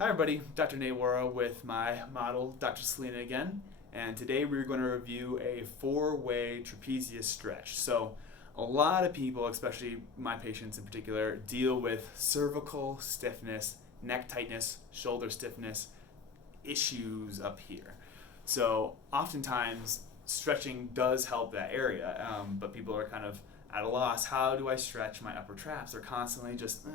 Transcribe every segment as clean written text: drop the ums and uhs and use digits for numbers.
Hi everybody, Dr. Nawara with my model, Dr. Selena again, and today we're going to review a four-way trapezius stretch. So a lot of people, especially my patients in particular, deal with cervical stiffness, neck tightness, shoulder stiffness, issues up here. So oftentimes stretching does help that area, but people are kind of at a loss. How do I stretch my upper traps? They're constantly just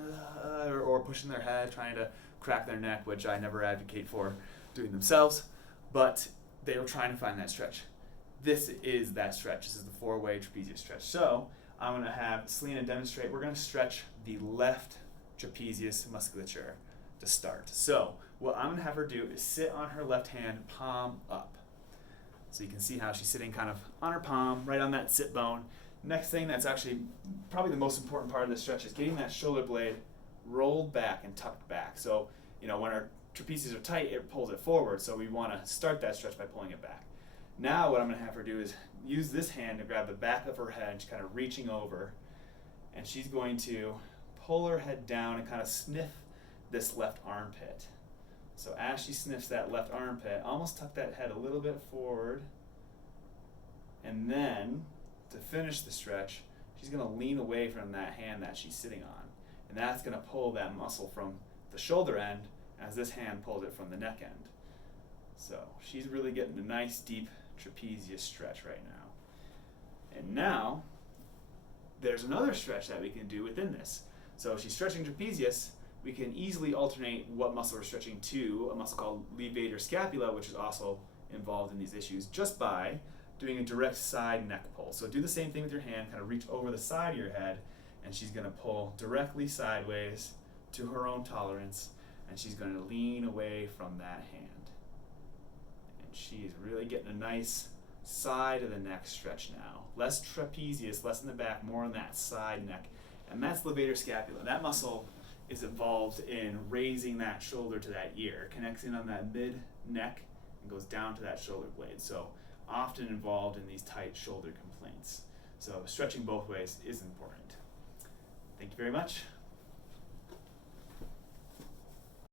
or pushing their head, trying to crack their neck, which I never advocate for doing themselves, but they were trying to find that stretch. This is that stretch. This is the four-way trapezius stretch. So I'm going to have Selena demonstrate. We're going to stretch the left trapezius musculature to start. So what I'm going to have her do is sit on her left hand, palm up. So you can see how she's sitting kind of on her palm, right on that sit bone. Next thing that's actually probably the most important part of the stretch is getting that shoulder blade rolled back and tucked back. So, when our trapezius are tight, it pulls it forward. So we want to start that stretch by pulling it back. Now what I'm going to have her do is use this hand to grab the back of her head, she's kind of reaching over, and she's going to pull her head down and kind of sniff this left armpit. So as she sniffs that left armpit, almost tuck that head a little bit forward, and then to finish the stretch, she's going to lean away from that hand that she's sitting on. And that's going to pull that muscle from the shoulder end as this hand pulls it from the neck end. So she's really getting a nice deep trapezius stretch right now. And now there's another stretch that we can do within this. So if she's stretching trapezius, we can easily alternate what muscle we're stretching to a muscle called levator scapula, which is also involved in these issues, just by doing a direct side neck pull. So do the same thing with your hand, kind of reach over the side of your head, and she's going to pull directly sideways to her own tolerance, and she's going to lean away from that hand. And she's really getting a nice side of the neck stretch now. Less trapezius, less in the back, more on that side neck. And that's levator scapula. That muscle is involved in raising that shoulder to that ear, connects in on that mid neck and goes down to that shoulder blade. So often involved in these tight shoulder complaints. So stretching both ways is important. Thank you very much.